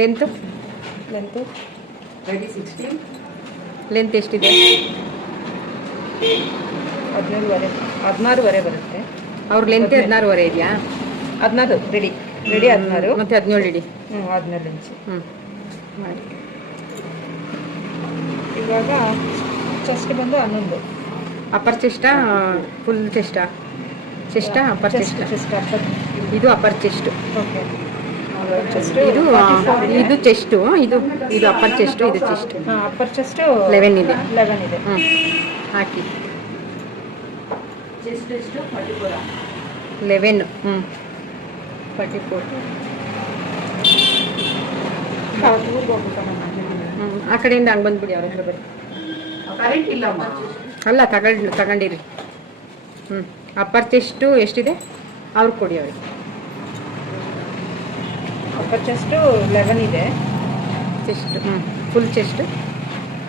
Length length ready 16. Length ಎಷ್ಟಿದೆ? 16 ಬರುತ್ತೆ. ಅವ್ರ ಲೆಂತ್ 16.5 ಇದೆಯಾ? 16 ರೆಡಿ 16 ಮತ್ತೆ 17 ಇಡಿ. 17 ಇಂಚು. ಮಾಡಿ. ಇವಾಗ ಚೆಸ್ಟ್ ಬಂದು 11. ಅಪ್ಪರ್ ಚೆಸ್ಟಾ ಫುಲ್ ಚೆಸ್ಟಾ? ಅಪ್ಪರ್ ಚೆಸ್ಟ್ ಇದು ಅಪ್ಪರ್ ಚೆಸ್ಟ್. ಓಕೆ. ಇದು ಚೆಸ್ಟು, ಇದು ಅಪ್ಪರ್ ಚೆಸ್ಟು, ಇದು ಚೆಸ್ಟ್. ಅಪ್ಪರ್ ಚೆಸ್ಟ್ 11 ಇದೆ. 11 ಇದೆ. ಹಾಕಿ ಚೆಸ್ಟ್ ಎಷ್ಟು 44. 11 44. ಆ ಕಡೆಯಿಂದ ಹಂಗೆ ಬಂದ್ಬಿಡಿ, ಅವ್ರ ಹತ್ರ ಬನ್ನಿ. ಕರೆಂಟ್ ಇಲ್ಲಮ್ಮ. ಅಲ್ಲ ತಗೊಂಡಿರಿ. ಅಪ್ಪರ್ ಚೆಸ್ಟು ಎಷ್ಟಿದೆ ಅವ್ರಿಗೆ ಕೊಡಿ. ಅವ್ರಿಗೆ ಅಪ್ಪರ್ ಚೆಸ್ಟ್ 11 ಇದೆ. ಚೆಸ್ಟ್ ಫುಲ್ ಚೆಸ್ಟ್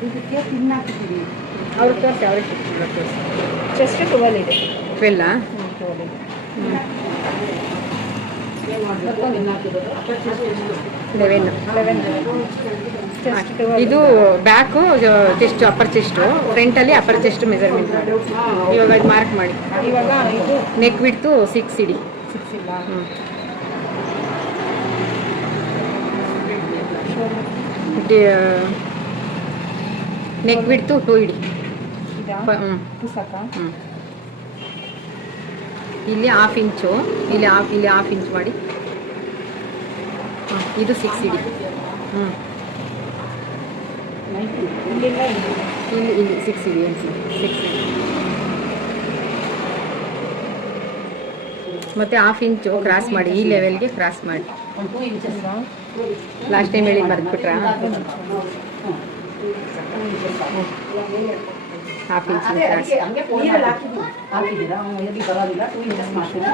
ಇದಕ್ಕೆ ಪಿನ್ ಹಾಕಿದ್ದೀವಿ. ಅವ್ರಿಗೆ ತೋರಿಸಿ, ಅವ್ರಿಗೆ ತೋರಿಸಿ. ಚೆಸ್ಟ್ 12 ಇದೆ. 12 12 ಇದೆ. 11. ಇದು ಬ್ಯಾಕು ಚೆಸ್ಟ್, ಅಪ್ಪರ್ ಚೆಸ್ಟು, ಫ್ರಂಟಲ್ಲಿ ಅಪ್ಪರ್ ಚೆಸ್ಟ್ ಮೆಜರ್ಮೆಂಟ್ ಮಾಡಿ. ಇವಾಗ ಇದು ಮಾರ್ಕ್ ಮಾಡಿ. ಇವಾಗ ಇದು ನೆಕ್ ಬಿಡ್ತು 6 ಇಡಿ. 6 ಇಲ್ಲ. ನೆಕ್ ಬಿಡ್ತು 2 ಇಡಿ. ಸಾಕಾ? ಇಲ್ಲಿ 1/2 ಇಂಚು, ಇಲ್ಲಿ ಹಾಫ್ ಇಂಚ್ ಮಾಡಿ. ಇದು 6 ಇಡಿ. ಇಲ್ಲಿ 6 ಇಡಿ. 6 ಮತ್ತೆ 1/2 ಇಂಚು ಕ್ರಾಸ್ ಮಾಡಿ, ಈ ಲೆವೆಲ್ಗೆ ಕ್ರಾಸ್ ಮಾಡಿ. 2 ಇಂಚಸ್. ಲಾಸ್ಟ್ ಟೈಮ್ ಹೇಳಿ ಬರೆದ್ಬಿಟ್ರಾ? 1/2 ಇಂಚ್ ಕ್ರಾಸ್. ಹಾಕಿದ್ದೀರಾ? ಎಲ್ಲಿ ಬರೋದಿಲ್ಲ. 2 ಇಂಚಸ್ ಮಾಡ್ತೀನಿ.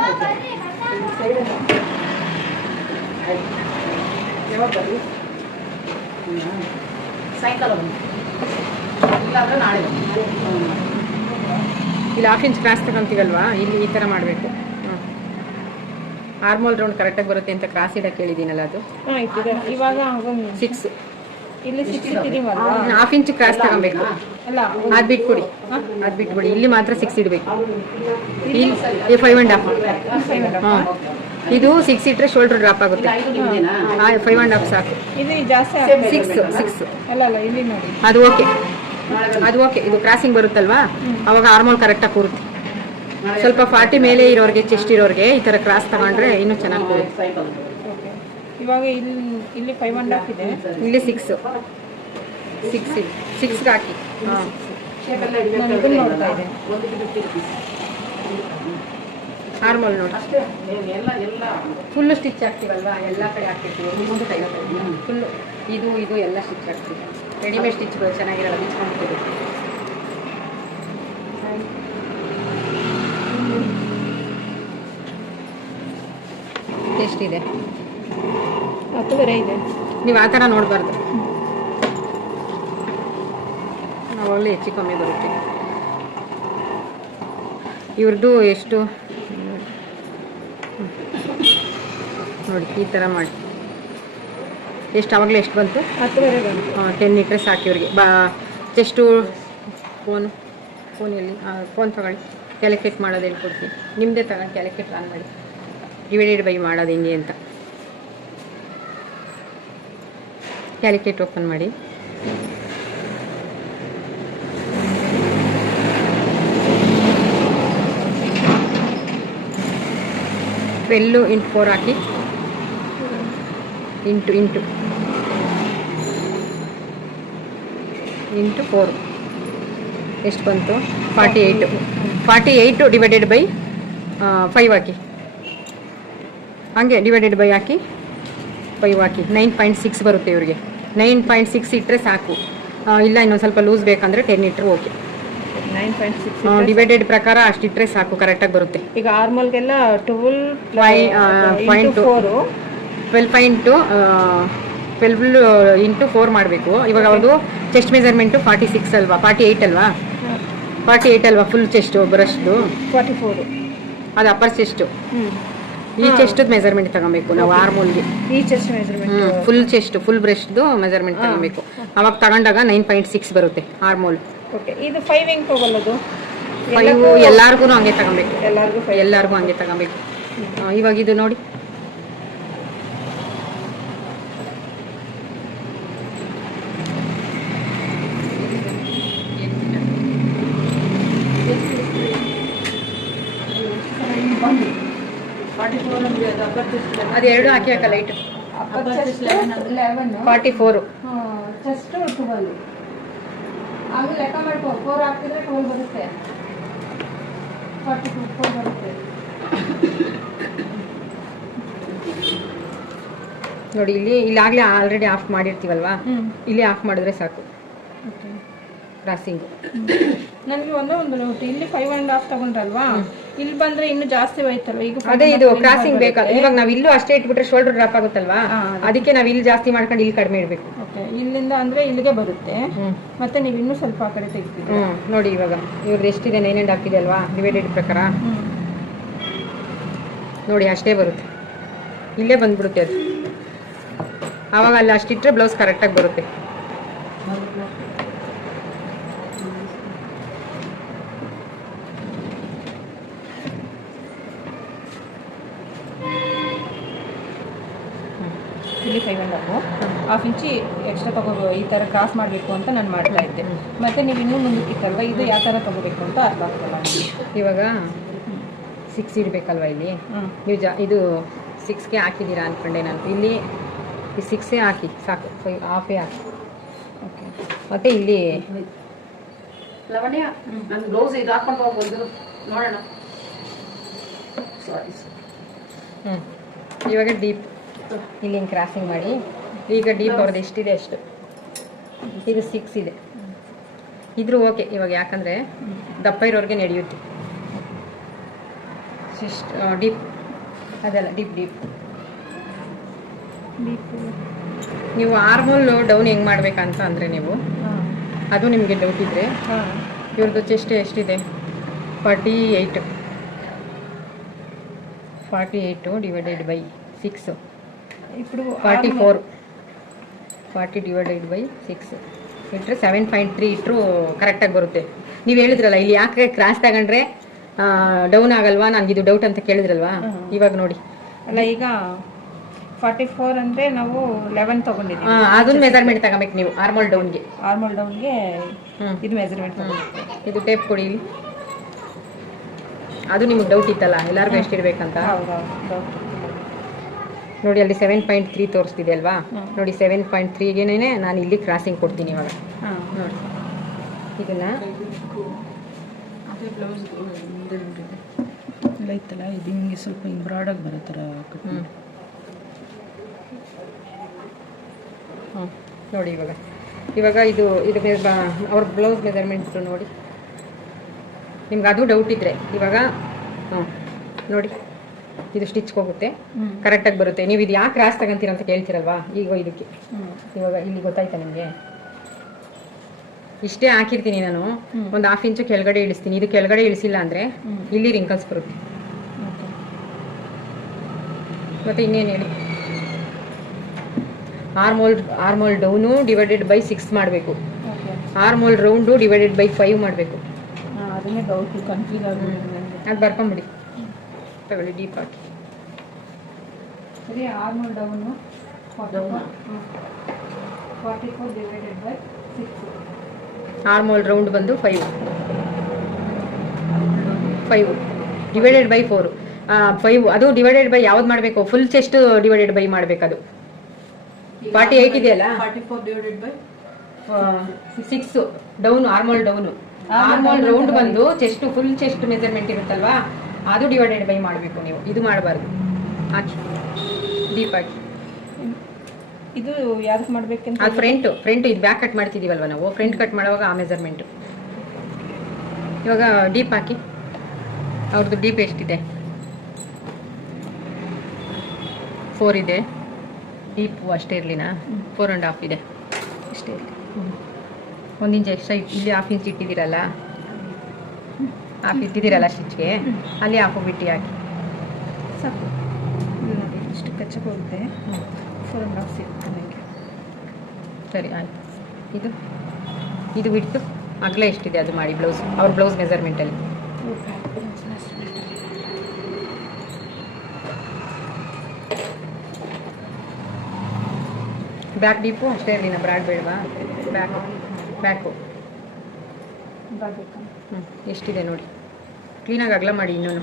ಯಾವಾಗ ಬರ್ರಿ? ಸಾಯಂಕಾಲ ಬನ್ನಿ, ಇಲ್ಲಾಂದ್ರೆ ನಾಳೆ ಬನ್ನಿ. ಇಲ್ಲಿ 1/2 ಇಂಚ್ ಕ್ರಾಸ್ ತಗೊಂತೀವಲ್ವಾ, ಇಲ್ಲಿ ಈ ಥರ ಮಾಡಬೇಕು. ಆರ್ಮೋಲ್ ರೌಂಡ್ ಕರೆಕ್ಟಾಗಿ ಬರುತ್ತೆ ಅಂತ ಕ್ರಾಸ್ ಇಡಕ್ಕೆ ಹೇಳಿದ್ದೀನಲ್ಲ, ಅದು ಇವಾಗ 6. ಇಲ್ಲಿ 6 ಇಟ್ಟಿದ್ದೀವಲ್ಲ, 1/2 ಇಂಚ್ ಕ್ರಾಸ್ ತಗೊಬೇಕು. ಅಲ್ಲ ಅದು ಬಿಟ್ಬಿಡಿ. ಇಲ್ಲಿ ಮಾತ್ರ 6 ಇಡಬೇಕು. ಇಲ್ಲಿ 5.5. ಇದು 6 ಇಟ್ಟರೆ ಶೋಲ್ಡರ್ ಡ್ರಾಪ್ ಆಗುತ್ತೆ. 5.5 ಸಾಕು. ಇದು ಜಾಸ್ತಿ 6. ಅಲ್ಲ ಇಲ್ಲಿ ನೋಡಿ, ಅದು ಓಕೆ. ಇದು ಕ್ರಾಸಿಂಗ್ ಬರುತ್ತಲ್ವಾ, ಅವಾಗ ಆರ್ಮೋಲ್ ಕರೆಕ್ಟಾಗಿ ಕೂರುತ್ತೆ. ಸ್ವಲ್ಪ 40 ಮೇಲೆ ಇರೋರಿಗೆ, ಚೆಸ್ಟ್ ಇರೋರಿಗೆ ಈ ಥರ ಕ್ರಾಸ್ ತಗೊಂಡ್ರೆ ಇನ್ನೂ ಚೆನ್ನಾಗಿ ಕೂರುತ್ತೆ. ಇವಾಗ ಇಲ್ಲಿ 5.5 ಇದೆ. ಇಲ್ಲಿ 6 ಇದೆ. 6ಗೆ ಹಾಕಿ. ನಾನು ಇದನ್ನ ನೋಡ್ತಾ ಇದ್ದೆ. ಆರ್ಮೋಲ್ ನೋಡಿ, ಫುಲ್ಲು ಸ್ಟಿಚ್ ಹಾಕ್ತೀವಲ್ವಾ, ಎಲ್ಲ ಕಡೆ ಹಾಕ್ತಿರ್ತೀವಿ. ಮುಂದೆ ಫುಲ್ಲು ಇದು ಎಲ್ಲ ಸ್ಟಿಚ್ ಹಾಕ್ತೀವಿ. ರೆಡಿಮೇಡ್ ಸ್ಟಿಚ್ಗಳು ಚೆನ್ನಾಗಿರಲ್ಲ, ಬಿಚ್ಕೊಂಡು. ಎಷ್ಟಿದೆ? 10.5 ಇದೆ. ನೀವು ಆ ಥರ ನೋಡಬಾರ್ದು, ಒಳ್ಳೆ ಹೆಚ್ಚು ಕಮ್ಮಿ ಬರುತ್ತೆ. ಇವ್ರದ್ದು ಎಷ್ಟು ನೋಡಿ, ಈ ಥರ ಮಾಡಿ. ಎಷ್ಟು ಆವಾಗಲೇ ಎಷ್ಟು ಬಂತು? 10.5 ಬಂತು. 10 ಇಟ್ಟರೆ ಸಾಕು ಇವ್ರಿಗೆ. ಚೆಸ್ಟು ಫೋನಲ್ಲಿ ಫೋನ್ ತಗೊಳ್ಳಿ, ಕ್ಯಾಲ್ಕುಲೇಟ್ ಮಾಡೋದು ಹೇಳ್ಕೊಡ್ತೀನಿ. ನಿಮ್ಮದೇ ತಗೊಂಡು ಕ್ಯಾಲ್ಕುಲೇಟ್ ಆನ್ ಮಾಡಿ, ಡಿವೈಡೆಡ್ ಬೈ ಮಾಡೋದು ಹೆಂಗೆ ಅಂತ. ಕ್ಯಾಲ್ಕುಲೇಟ್ ಓಪನ್ ಮಾಡಿ. ಟ್ವೆಲ್ಲು ಇಂಟು 4 ಹಾಕಿ, ಇಂಟು 4 ಎಷ್ಟು ಬಂತು? 48 ಡಿವೈಡೆಡ್ ಬೈ 5 ಹಾಕಿ. ಹಂಗೆ ಡಿವೈಡೆಡ್ ಬೈ ಹಾಕಿ 5 ಹಾಕಿ. 9.6 ಬರುತ್ತೆ ಇವ್ರಿಗೆ. 9.6 ಇಟ್ಟರೆ ಸಾಕು. ಇಲ್ಲ ಇನ್ನೊಂದು ಸ್ವಲ್ಪ ಲೂಸ್ ಬೇಕಂದರೆ 10 ಇಟ್ಟರೆ ಓಕೆ. 9.6 ಡಿವೈಡೆಡ್ ಪ್ರಕಾರ ಅಷ್ಟಿಟ್ಟರೆ ಸಾಕು, ಕರೆಕ್ಟಾಗಿ ಬರುತ್ತೆ. ಈಗ ಆರ್ಮಲ್ಗೆಲ್ಲ 12 ಇಂಟು 4 ಮಾಡಬೇಕು. ಇವಾಗ ಅವ್ರದ್ದು ಚೆಸ್ಟ್ ಮೆಜರ್ಮೆಂಟು 46 ಅಲ್ವಾ, 48 ಅಲ್ವಾ, ಫುಲ್ ಚೆಸ್ಟು ಬರೋಷ್ಟು. 44 ಅದು ಅಪ್ಪರ್ ಚೆಸ್ಟು. ಈ ಚೆಸ್ಟ್ ಮೆಜರ್ಮೆಂಟ್ ತಗೊಬೇಕು ನಾವು ಆರ್ಮೋಲ್ಗೆ. ಈ chest measurement full chest full ಬ್ರೆಸ್ಟ್ದು ಮೆಜರ್ಮೆಂಟ್ ತಗೊಬೇಕು. ಅವಾಗ ತಗೊಂಡಾಗ 9.6 ಬರುತ್ತೆ ಆರ್ಮೋಲ್. ಓಕೆ. ಇದು 5 ಹೆಂಗೆ ತಗೊಳ್ಳೋದು? 5 ಎಲ್ಲಾರ್ಗು ಹಂಗೆ ತಗೊಬೇಕು. ಎಲ್ಲರಿಗೂ ಎಲ್ಲಾರ್ಗು ಹಂಗೆ ತಗೊಬೇಕು. ಇವಾಗ ಇದು ನೋಡಿ, ಅದು ಎರಡು ಹಾಕಿ ಹಾಕ ಲೈಟ್. 44 ಚೆಸ್ಟ್ 12. ಆಗ ಲೆಕ್ಕ ಮಾಡ್ಕೋ. 4 ಹಾಕಿದ್ರೆ 12 ಬರುತ್ತೆ. 44 ಬರುತ್ತೆ. ನೋಡಿ ಇಲ್ಲಾಗಲೇ ಆಲ್ರೆಡಿ ಆಫ್ ಮಾಡಿರ್ತೀವಲ್ವಾ, ಇಲ್ಲಿ ಆಫ್ ಮಾಡಿದ್ರೆ ಸಾಕು. ಕ್ರಾಸಿಂಗ್ ನನಗೆ ಒಂದು ಡೌಟ್. ಇಲ್ಲಿ 5.5 ತಗೊಂಡ್ರಲ್ವಾ, ಇಲ್ಲಿ ಬಂದ್ರೆ ಇನ್ನು ಜಾಸ್ತಿ ಹೋಯ್ತಲ್ವಾ? ಈಗ ಅದೇ ಇದು ಕ್ರಾಸಿಂಗ್ ಬೇಕಾದ್ರೆ ಇವಾಗ ನಾವ್ ಇಲ್ಲೂ ಅಷ್ಟೇ ಇಟ್ಬಿಟ್ರೆ ಶೋಲ್ಡರ್ ಡ್ರಾಪ್ ಆಗುತ್ತಲ್ವಾ, ಅದಕ್ಕೆ ನಾವ್ ಇಲ್ಲಿ ಜಾಸ್ತಿ ಮಾಡ್ಕೊಂಡು ಇಲ್ಲಿ ಕಡಿಮೆ ಇಡ್ಬೇಕು. ಓಕೆ. ಇಲ್ಲಿಂದ ಅಂದ್ರೆ ಇಲ್ಲಿಗೆ ಬರುತ್ತೆ. ಮತ್ತೆ ನೀವು ಇನ್ನೂ ಸ್ವಲ್ಪ ಆ ಕಡೆ ತೆಗಿತೀವಿ. ನೋಡಿ ಇವಾಗ ಇವ್ರದ್ದು ಎಷ್ಟಿದೆ 9.5 ಇದೆ ಅಲ್ವಾ, ಡಿವೈಡೆಡ್ ಪ್ರಕಾರ ನೋಡಿ ಅಷ್ಟೇ ಬರುತ್ತೆ. ಇಲ್ಲೇ ಬಂದ್ಬಿಡುತ್ತೆ ಅದು. ಆವಾಗ ಅಲ್ಲಿ ಅಷ್ಟಿಟ್ರೆ ಬ್ಲೌಸ್ ಕರೆಕ್ಟಾಗಿ ಬರುತ್ತೆ. ಇಲ್ಲಿ 5.5 ಹಾಫ್ ಇಂಚಿ ಎಕ್ಸ್ಟ್ರಾ ತಗೋಬೇಕು. ಈ ಥರ ಕ್ರಾಸ್ ಮಾಡಬೇಕು ಅಂತ ನಾನು ಮಾಡ್ತಾ ಇದ್ದೆ. ಮತ್ತೆ ನೀವು ಇನ್ನೂ ಮುಂದಕ್ಕೆ ಇತ್ತಲ್ವ, ಇದು ಯಾವ ಥರ ತಗೋಬೇಕು ಅಂತ ಅರ್ಥ ಆಗ್ತಲ್ಲ. ಇವಾಗ 6 ಇಡಬೇಕಲ್ವ ಇಲ್ಲಿ, ನೀವು ಇದು 6ಗೆ ಹಾಕಿದ್ದೀರಾ ಅಂದ್ಕೊಂಡೆ ನಾನು. ಇಲ್ಲಿ ಈ 6 ಹಾಕಿ ಸಾಕು, 5 ಹಾಫೇ ಹಾಕಿ. ಓಕೆ. ಮತ್ತೆ ಇಲ್ಲಿ ಲವಣ್ಯ ನನ್ನ ಬ್ಲೌಸ್ ಇದು ಹಾಕೊಂಡು ಹೋಗ್ಬೋದು ನೋಡೋಣ. ಇವಾಗ ಡೀಪ್ ಇಲ್ಲಿ ಹಿಂಗೆ ಕ್ರಾಸಿಂಗ್ ಮಾಡಿ. ಈಗ ಡೀಪ್ ಅವ್ರದ್ದು ಎಷ್ಟಿದೆ ಅಷ್ಟು. ಇದು 6 ಇದೆ. ಇದ್ರೂ ಓಕೆ ಇವಾಗ, ಯಾಕಂದರೆ ದಪ್ಪ ಇರೋರಿಗೆ ನಡೆಯುತ್ತೆ. ಡೀಪ್ ಅದಲ್ಲ, ಡೀಪ್ ನೀವು ಆರ್ಮೋಲ್ ಡೌನ್ ಹೆಂಗೆ ಮಾಡ್ಬೇಕಂತ ಅಂದರೆ ನೀವು ಅದು ನಿಮಗೆ ಡೌಟ್ ಇದ್ದರೆ, ಇವ್ರದ್ದು ಚೆಸ್ಟ್ ಎಷ್ಟಿದೆ 48 ಡಿವೈಡೆಡ್ ಬೈ 6 ఇప్పుడు 44 40 ಡಿವೈಡೆಡ್ ಬೈ 6 ಇಟ್ಟರೆ 7.3 ಇಟ್ಟರು ಕರೆಕ್ಟಾಗಿ ಬರುತ್ತೆ. ನೀವು ಹೇಳಿದ್ರಲ್ಲ ಇಲ್ಲಿ ಯಾಕೆ ಕ್ರಾಸ್ ತಗೊಂಡ್ರೆ ಡೌನ್ ಆಗಲ್ವಾ, ನನಗಿದು ಡೌಟ್ ಅಂತ ಕೇಳಿದ್ರಲ್ವಾ. ಇವಾಗ ನೋಡಿ ಅಲ್ಲ, ಈಗ 44 ಅಂದರೆ ನಾವು 11 ತೊಗೊಂಡಿದ್ದೀವಿ. ಅದನ್ನ ಮೆಜರ್ಮೆಂಟ್ ತಗೋಬೇಕು ನೀವು ಆರ್ಮೋಲ್ ಡೌನ್ಗೆ. ಆರ್ಮೋಲ್ ಡೌನ್ಗೆ ಇದು ಮೆಜರ್ಮೆಂಟ್ ತಗೋಬೇಕು. ಇದು ಟೇಪ್ ಕೊಡಿ ಇಲ್ಲಿ. ಅದು ನಿಮಗೆ ಡೌಟ್ ಇತ್ತಲ್ಲ ಎಲ್ಲರಿಗೂ ಎಷ್ಟಿರ್ಬೇಕಂತ. ನೋಡಿ ಅಲ್ಲಿ 7.3 ತೋರಿಸ್ತಿದೆ ಅಲ್ವಾ, ನೋಡಿ 7.3ಗೆನೇ ನಾನು ಇಲ್ಲಿ ಕ್ರಾಸಿಂಗ್ ಕೊಡ್ತೀನಿ ಇವಾಗ. ನೋಡಿ ಇದನ್ನ ಇಲ್ಲ ಇತ್ತಲ್ಲ, ಇದು ಹಿಂಗೆ ಸ್ವಲ್ಪ ಹಿಂಗೆ ಬ್ರಾಡಾಗಿ ಬರೋ ಥರ. ನೋಡಿ ಇವಾಗ ಇದು ಅವ್ರ ಬ್ಲೌಸ್ ಮೆಜರ್ಮೆಂಟ್ ನೋಡಿ. ನಿಮ್ಗೆ ಅದು ಡೌಟ್ ಇದ್ದರೆ ಇವಾಗ ನೋಡಿ ಇದು ಸ್ಟಿಚ್ ಹೋಗುತ್ತೆ, ಕರೆಕ್ಟಾಗಿ ಬರುತ್ತೆ. ನೀವು ಇದು ಯಾಕೆ ಕ್ರಾಸ್ ತಗೊಂತೀರ ಅಂತ ಕೇಳ್ತೀರಲ್ವಾ, ಈಗ ಇದಕ್ಕೆ ಇವಾಗ ಇಲ್ಲಿ ಗೊತ್ತಾಯ್ತಾ ನಿಮಗೆ. ಇಷ್ಟೇ ಹಾಕಿರ್ತೀನಿ ನಾನು, ಒಂದು ಹಾಫ್ ಇಂಚು ಕೆಳಗಡೆ ಇಳಿಸ್ತೀನಿ. ಇದು ಕೆಳಗಡೆ ಇಳಿಸಿಲ್ಲ ಅಂದರೆ ಇಲ್ಲಿ ರಿಂಕಲ್ಸ್ ಬರುತ್ತೆ. ಮತ್ತೆ ಇನ್ನೇನು ಹೇಳಿ, ಆರ್ಮೋಲ್ ಡೌನು ಡಿವೈಡೆಡ್ ಬೈ 6 ಮಾಡಬೇಕು, ಆರ್ಮೋಲ್ ರೌಂಡು ಡಿವೈಡೆಡ್ ಬೈ 5 ಮಾಡಬೇಕು. ಅದನ್ನೇ ಡೌಟ್ ಕನ್ಫ್ಯೂಸ್ ಆಗಿದೆ. ಅದು ಬರ್ಕೊಂಬಿಡಿ, ತಗೊಳ್ಳಿ ಡೀಪ್ ಹಾಕಿ. ಸರಿ, armhole down 44 divided by 6. Armhole round ಬಂದು 5 ಡಿವೈಡೆಡ್ ಬೈ 4. 5 ಅದು ಡಿವೈಡೆಡ್ ಬೈ ಯಾವ್ದು ಮಾಡಬೇಕು, ಫುಲ್ ಚೆಸ್ಟ್ ಡಿವೈಡೆಡ್ ಬೈ ಮಾಡಬೇಕು. ಅದು 48 ಇದೆಯಲ್ಲ, 44 divided by 6 down, armhole down. Armhole round ಬಂದು ಚೆಸ್ಟ್, ಫುಲ್ ಚೆಸ್ಟ್ ಮೆಜರ್ಮೆಂಟ್ ಇರುತ್ತಲ್ವಾ, ಅದು ಡಿವೈಡೆಡ್ ಬೈ ಮಾಡಬೇಕು ನೀವು. ಇದು ಮಾಡಬಾರ್ದು. ಹಾಕಿ ಡೀಪ್ ಹಾಕಿ. ಇದು ಯಾವ್ದಕ್ಕೆ ಮಾಡಬೇಕಂತ? ಅದು ಫ್ರಂಟ್ ಇದು ಬ್ಯಾಕ್ ಕಟ್ ಮಾಡ್ತಿದ್ದೀವಲ್ವ ನಾವು, ಫ್ರಂಟ್ ಕಟ್ ಮಾಡುವಾಗ ಆ ಮೆಜರ್ಮೆಂಟು. ಇವಾಗ ಡೀಪ್ ಹಾಕಿ. ಅವ್ರದ್ದು ಡೀಪ್ ಎಷ್ಟಿದೆ? 4 ಇದೆ. ಡೀಪು ಅಷ್ಟೇ ಇರಲಿನಾ? 4.5 ಇದೆ. ಇಷ್ಟೇ ಇರಲಿ. 1 ಇಂಚ್ ಎಕ್ಸ್ಟ್ರಾ ಇಲ್ಲಿ ಹಾಫ್ ಇಂಚ್ ಇಟ್ಟಿದ್ದೀರಲ್ಲ, ಹಾಫ್ ಇಟ್ಟಿದ್ದೀರಲ್ಲ ಸ್ಟಿಚ್ಗೆ, ಅಲ್ಲಿ ಹಾಫ್ ಬಿಟ್ಟು ಹಾಕಿ ಸಾಕು. ಹೆಚ್ಚಕ್ಕೆ ಹೋಗುತ್ತೆ 4.5 ಸಿಗುತ್ತೆ ನನಗೆ. ಸರಿ ಆಯಿತು. ಇದು ಬಿಟ್ಟು ಅಗಲ ಎಷ್ಟಿದೆ ಅದು ಮಾಡಿ ಬ್ಲೌಸ್, ಅವ್ರ ಬ್ಲೌಸ್ ಮೆಜರ್ಮೆಂಟಲ್ಲಿ. ಬ್ಯಾಕ್ ಡೀಪು ಅಷ್ಟೇ ಇರಲಿ, ನಾ ಬ್ರಾಡ್ ಬೇಡವಾ? ಬ್ಯಾಕು ಎಷ್ಟಿದೆ ನೋಡಿ, ಕ್ಲೀನಾಗಿ ಅಗಲ ಮಾಡಿ. ಇನ್ನೂ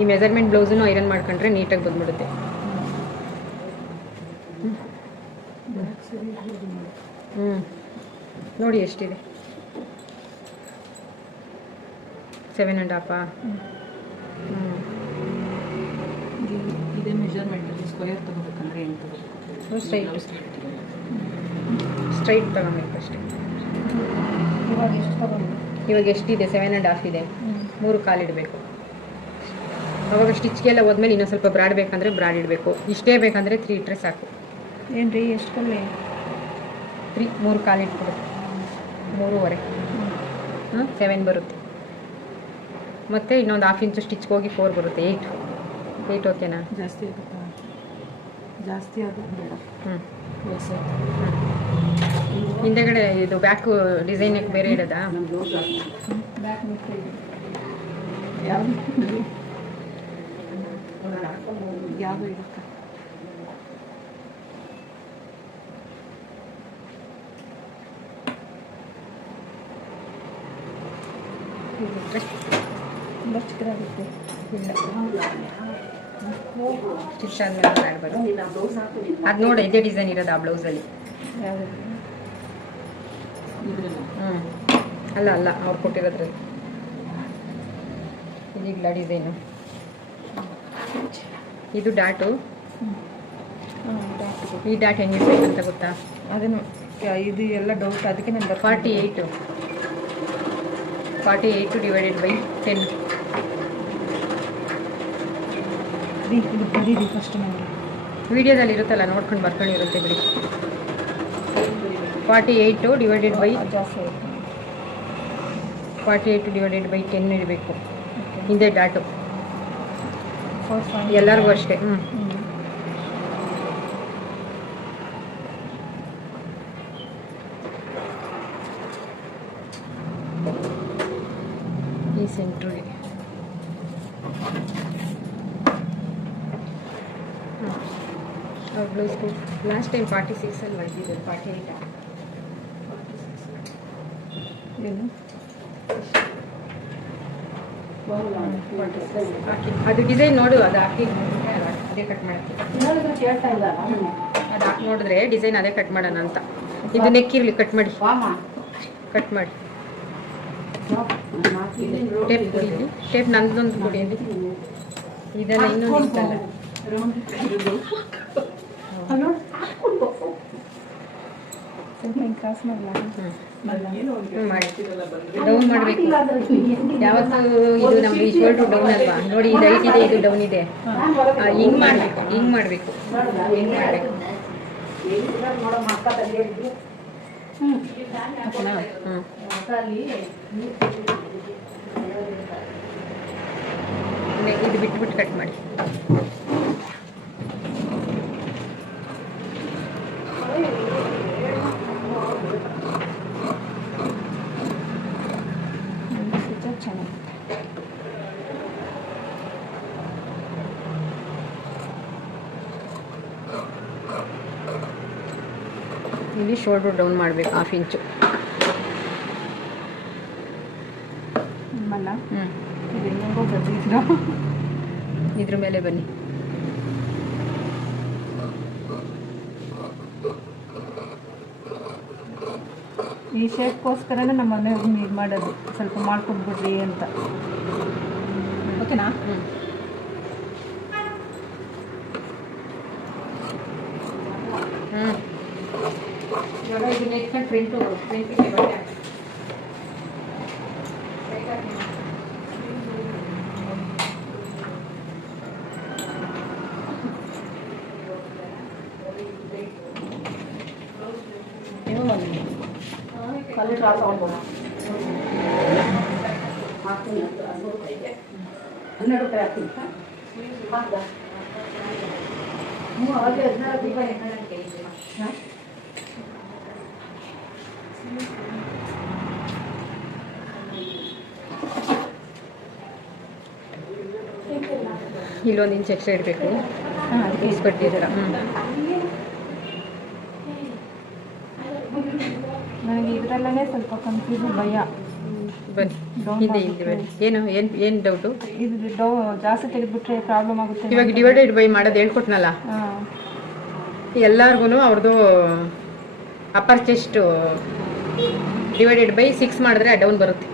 ಈ ಮೆಜರ್ಮೆಂಟ್ ಬ್ಲೌಸನ್ನು ಐರನ್ ಮಾಡ್ಕೊಂಡ್ರೆ ನೀಟಾಗಿ ಬಂದ್ಬಿಡುತ್ತೆ. ನೋಡಿ ಎಷ್ಟಿದೆ, 7.5. ಇದೇ ಮೆಜರ್ಮೆಂಟಲ್ಲಿ ಸ್ಕ್ವೇರ್ ತಗೋಬೇಕಂದ್ರೆ ಏನು ತಗೋಬೇಕು? ಸ್ಟ್ರೈಟ್ ತಗೊಬೇಕು ಅಷ್ಟೇ. ಇವಾಗ ಎಷ್ಟಿದೆ? 7.5 ಇದೆ. 3 ಕಾಲು ಇಡಬೇಕು. ಅವಾಗ ಸ್ಟಿಚ್ಗೆಲ್ಲ ಹೋದ್ಮೇಲೆ ಇನ್ನೊಂದು ಸ್ವಲ್ಪ ಬ್ರಾಡ್ ಬೇಕಂದರೆ ಬ್ರಾಡ್ ಇಡಬೇಕು. ಇಷ್ಟೇ ಬೇಕಂದರೆ 3 ಇಟ್ಟರೆ ಸಾಕು. ಏನು ರೀ, ಎಷ್ಟು ಕಮ್ಮಿ? 3 ಕಾಲು ಇಟ್ಕೊಡು, 3.5. 7 ಬರುತ್ತೆ. ಮತ್ತು ಇನ್ನೊಂದು 1/2 ಇಂಚು ಸ್ಟಿಚ್ಗೆ ಹೋಗಿ 4 ಬರುತ್ತೆ. 8 ಓಕೆನಾ? ಜಾಸ್ತಿ ಆಗುತ್ತಾ? ಜಾಸ್ತಿ ಆಗೋದು ಬೇಡ. ಹಿಂದೆಗಡೆ ಇದು ಬ್ಯಾಕ್ ಡಿಸೈನಿಗೆ ಬೇರೆ ಇಡೋದಾ? ನಮ್ಮ ಬ್ಲೌಸ್ ಬ್ಯಾಕ್ ಮಿಕ್ಸ್ ಯಾವುದು ಇರುತ್ತೆ? ತುಂಬ ಚಿಕ್ಕದಾಗುತ್ತೆ. ಇಲ್ಲ, ಸ್ಟಿಚ್ ಆದಮೇಲೆ ಬ್ರಾಡ್ ಬರುತ್ತೆ. ಅದು ನೋಡಿ, ಇದೇ ಡಿಸೈನ್ ಇರೋದು ಆ ಬ್ಲೌಸಲ್ಲಿ. ಯಾವುದು? ಅಲ್ಲ ಅವ್ರು ಕೊಟ್ಟಿರೋದ್ರಲ್ಲಿ ಇದೀಗಲ ಡಿಸೈನು. ಇದು ಡಾಟು. ಈ ಡಾಟ್ ಹೆಂಗಿರ್ಬೇಕಂತ ಗೊತ್ತಾ? ಅದನ್ನು ಇದು ಎಲ್ಲ ಡೌಟ್, ಅದಕ್ಕೆ ನಾನು 48 ಡಿವೈಡೆಡ್ ಬೈ 10. ಇದು ಬರೀರಿ ಫಸ್ಟ್ ನನಗೆ. ವಿಡಿಯೋದಲ್ಲಿ ಇರುತ್ತಲ್ಲ, ನೋಡ್ಕೊಂಡು ಬರ್ಕೊಂಡಿರುತ್ತೆ ಬಿಡಿ. 48 ಡಿವೈಡೆಡ್ ಬೈ ಜಾಸ್ತಿ ಆಯಿತು. 48 ಡಿವೈಡೆಡ್ ಬೈ 10 ಇಡಬೇಕು. ಹಿಂದೆ ಡಾಟು 4.5 ಎಲ್ಲರಿಗೂ ಅಷ್ಟೇ. ಈ ಸೆಂಟ್ರಿಗೆ ಅವ್ರ ಬ್ಲೌಸ್ಗೂ ಲಾಸ್ಟ್ ಟೈಮ್ 46 ಹೊಲಿದಿದ್ದು. 48 ಏನು? ಅದು ಡಿಸೈನ್ ನೋಡು, ಅದು ಹಾಕಿ ಅದೇ ಕಟ್ ಮಾಡ್ತೀವಿ. ಕೇಳ್ತಾ ಇಲ್ಲ. ಅದು ಹಾಕಿ ನೋಡಿದ್ರೆ ಡಿಸೈನ್ ಅದೇ ಕಟ್ ಮಾಡೋಣ ಅಂತ. ಇದು ನೆಕ್ ಇರಲಿ, ಕಟ್ ಮಾಡಿ. ಟೇಪ್ ಕೊಡಿ, ಟೇಪ್ ನಂದೊಂದು ಕೊಡಿ ಅಲ್ಲಿ. ಇದನ್ನು ಇನ್ನೊಂದು ಇತ್ತಲ್ಲ, ಸ್ವಲ್ಪ ಹಿಂಗೆ ಕ್ರಾಸ್ ಮಾಡಲ್ಲ? ಮಾಡಿ ಡೌನ್ ಮಾಡಬೇಕು. ಯಾವತ್ತು ಇದು ನಮ್ದು ಈ ಶೋಲ್ಡ್ರು ಡೌನ್ ಅಲ್ವಾ? ನೋಡಿ, ಇದು ಹೈಟ್ ಇದೆ, ಇದು ಡೌನ್ ಇದೆ. ಹಿಂಗೆ ಮಾಡಬೇಕು, ಹಿಂಗೆ ಮಾಡಬೇಕು. ಇದು ಬಿಟ್ಬಿಟ್ಟು ಕಟ್ ಮಾಡಿ. ಇಲ್ಲಿ ಶೋಲ್ಡ್ರು ಡೌನ್ ಮಾಡಬೇಕು 1/2 ಇಂಚು. ಇದ್ರ ಮೇಲೆ ಬನ್ನಿ. ಈ ಶೇಪ್ಗೋಸ್ಕರನೇ ನಮ್ಮ ಮನೆಯವ್ರು ಇದು ಮಾಡೋದು, ಸ್ವಲ್ಪ ಮಾಡ್ಕೊಟ್ಬಿಡ್ರಿ ಅಂತ. ಓಕೆನಾ? ಇವಾಗ ಇದನ್ನ ಇಟ್ಕೊಂಡು ಪ್ರಿಂಟಿಗೆ ಬಟ್ಟೆ ಕಲ್ಲಿ ಕ್ರಾಸ್ ಆಗ್ಬೋದು. 12 ರೂಪಾಯಿ ಹಾಕ್ತೀನಿ. ಇಲ್ಲೊಂದು ಇಂಚ್ ಎಕ್ಸ್ಟ್ರಾ ಇಡಬೇಕು. ಅದಕ್ಕೆ ಇಸ್ಕೊಟ್ಟಿದ್ದೀರ. ನನಗೆ ಇದರಲ್ಲೇ ಸ್ವಲ್ಪ ಕನ್ಫ್ಯೂಸು, ಭಯ. ಬನ್ನಿ ಹಿಂದೆ ಬನ್ನಿ. ಏನು ಡೌಟು? ಇದು ಜಾಸ್ತಿ ತೆಗೆದುಬಿಟ್ರೆ ಪ್ರಾಬ್ಲಮ್ ಆಗುತ್ತೆ. ಇವಾಗ ಡಿವೈಡೆಡ್ ಬೈ ಮಾಡೋದು ಹೇಳ್ಕೊಟ್ನಲ್ಲ, ಎಲ್ಲರಿಗೂ ಅವ್ರದ್ದು ಅಪ್ಪರ್ ಚೆಸ್ಟ್ ಡಿವೈಡೆಡ್ ಬೈ 6 ಮಾಡಿದ್ರೆ ಡೌನ್ ಬರುತ್ತೆ.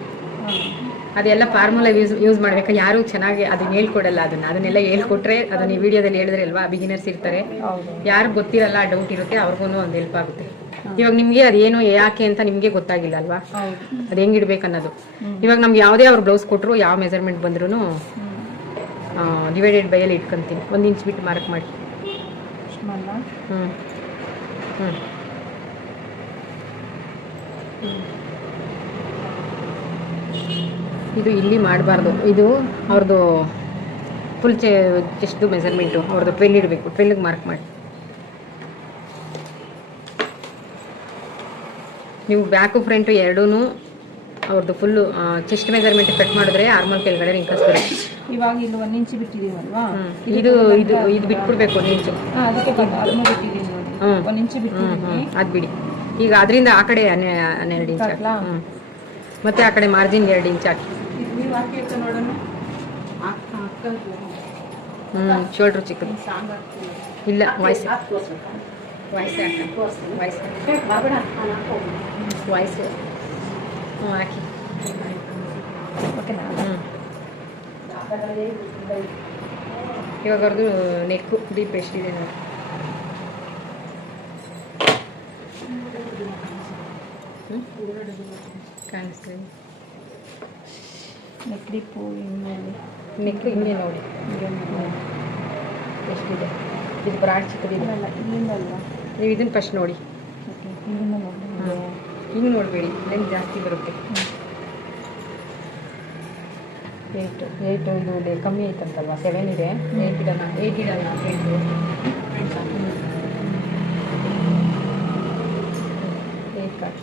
ಅದೆಲ್ಲ ಫಾರ್ಮುಲಾ ಯೂಸ್ ಮಾಡಬೇಕು. ಯಾರೂ ಚೆನ್ನಾಗಿ ಅದನ್ನ ಹೇಳ್ಕೊಡಲ್ಲ. ಅದನ್ನೆಲ್ಲ ಹೇಳ್ಕೊಟ್ರೆ ಅದನ್ನ ಈ ವಿಡಿಯೋದಲ್ಲಿ ಹೇಳಿದ್ರೆ ಅಲ್ವಾ, ಬಿಗಿನರ್ಸ್ ಇರ್ತಾರೆ, ಯಾರು ಗೊತ್ತಿರಲ್ಲ, ಡೌಟ್ ಇರುತ್ತೆ, ಅವ್ರಿಗೂ ಒಂದು ಹೆಲ್ಪ್ ಆಗುತ್ತೆ. ಇವಾಗ ನಿಮಗೆ ಅದೇನು ಯಾಕೆ ಅಂತ ನಿಮಗೆ ಗೊತ್ತಾಗಿಲ್ಲ ಅಲ್ವಾ, ಅದು ಹೆಂಗೆ ಇಡ್ಬೇಕು ಅನ್ನೋದು. ಇವಾಗ ನಮ್ಗೆ ಯಾವುದೇ ಅವ್ರು ಬ್ಲೌಸ್ ಕೊಟ್ಟರು, ಯಾವ ಮೆಜರ್ಮೆಂಟ್ ಬಂದ್ರೂ ಡಿವೈಡೆಡ್ ಬೈಯಲ್ಲಿ ಇಟ್ಕೊಂತೀನಿ. 1 ಇಂಚ್ ಬಿಟ್ಟು ಮಾರ್ಕ್ ಮಾಡಿ. ಇದು ಇಲ್ಲಿ ಮಾಡಬಾರ್ದು. ಇದು ಅವ್ರದ್ದು ಫುಲ್ ಚೆಸ್ಟ್ದು ಮೆಜರ್ಮೆಂಟು ಅವ್ರದ್ದು 12 ಇಡಬೇಕು. 12ಗೆ ಮಾರ್ಕ್ ಮಾಡಿ. ನೀವು ಬ್ಯಾಕು ಫ್ರಂಟು ಎರಡೂ ಅವ್ರದ್ದು ಫುಲ್ಲು ಚೆಸ್ಟ್ ಮೆಜರ್ಮೆಂಟ್ ಕಟ್ ಮಾಡಿದ್ರೆ ಆರ್ಮಲ್ ಕೆಳಗಡೆ ರಿಂಕಲ್ಸ್ ಬರುತ್ತೆ. ಇವಾಗ ಇಲ್ಲಿ 1 ಇಂಚ್ ಬಿಟ್ಟಿದ್ದೀವಲ್ವಾ, ಇದು ಬಿಟ್ಬಿಡ್ಬೇಕು 1 ಇಂಚು. ಅದಕ್ಕೆ ಅದನ್ನು ಬಿಟ್ಟಿದ್ದೀನಿ ನೋಡಿ, 1 ಇಂಚ್ ಬಿಟ್ಟಿದ್ದೀನಿ. ಅದು ಬಿಡಿ. ಈಗ ಅದರಿಂದ ಆ ಕಡೆ 12 ಇಂಚ್ ಹಾಕಿ, ಮತ್ತೆ ಆ ಕಡೆ ಮಾರ್ಜಿನ್ 2 ಇಂಚ್ ಹಾಕಿ. ನೀವು ಹಾಕಿ ನೋಡೋಣ. ಶೋಲ್ಡ್ರು ಚಿಕ್ಕದು ಇಲ್ಲ. ವಾಯ್ಸ್ ವಾಯ್ಸ್ ಹಾಕಿ. ಓಕೆನಾ? ಇವಾಗ ಅವ್ರದ್ದು ನೆಕ್ಕು ಡೀಪ್ ಎಷ್ಟಿದೆ ನೋಡಿ. ಕಾಣಿಸ್ತದೆ ನೆಕ್ ಡೀಪು ಹಿಂದೆ, ನೆಕ್ ಹಿಂದೆ ನೋಡಿ ಎಷ್ಟಿದೆ. ಇದು ಬ್ರಾಡ್ ಚಿಕ್ಕದಿದೆ. ಇಲ್ಲಿಂದ ಅಲ್ವಾ? ನೀವು ಇದನ್ನು ಫಸ್ಟ್ ನೋಡಿ. ಇಲ್ಲಿಂದ ನೋಡಿ. ಹಿಂಗೆ ನೋಡಬೇಡಿ, ಲೆಂತ್ ಜಾಸ್ತಿ ಬರುತ್ತೆ. 8 ಇದು ಕಮ್ಮಿ ಐತಂತಲ್ವಾ, 7 ಇದೆ. 8 ಇಡೋಣ. 8 ಇಡೋಣ. 8 ಕಾಟ್.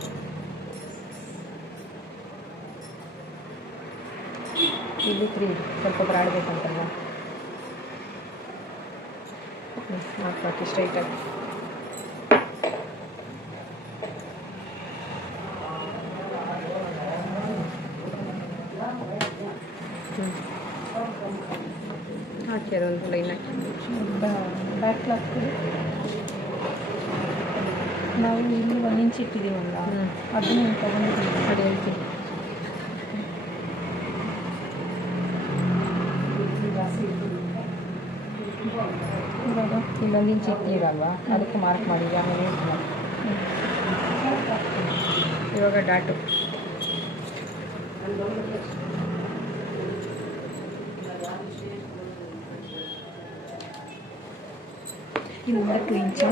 ಇಲ್ಲಿ 3 ಸ್ವಲ್ಪ ಬ್ರಾಡ್ ಬೇಕಂತಲ್ವಾ, ಹಾಕಿ ಸ್ಟ್ರೈಟಾಗಿ. ಹಾಕಿ ಅದೊಂದು ಲೈನ್ ಹಾಕಿ. ಬ್ಯಾಕ್ ಕ್ಲಾಸ್ ನಾವು ಇಲ್ಲಿ 1 ಇಂಚ್ ಇಟ್ಟಿದ್ದೀವಲ್ಲ, ಅದನ್ನು ತಗೊಂಡಿದ್ದೀವಿ. ಅದು ಹೇಳ್ತೀನಿ. ಇವಾಗ ಇಲ್ಲೊಂದು ಇಂಚ್ ಇಟ್ಟಿರಲ್ವಾ, ಅದಕ್ಕೆ ಮಾರ್ಕ್ ಮಾಡಿ. ಆಮೇಲೆ ಇವಾಗ ಡಾಟು ಇನ್ನೊಂದು 2 ಇಂಚು.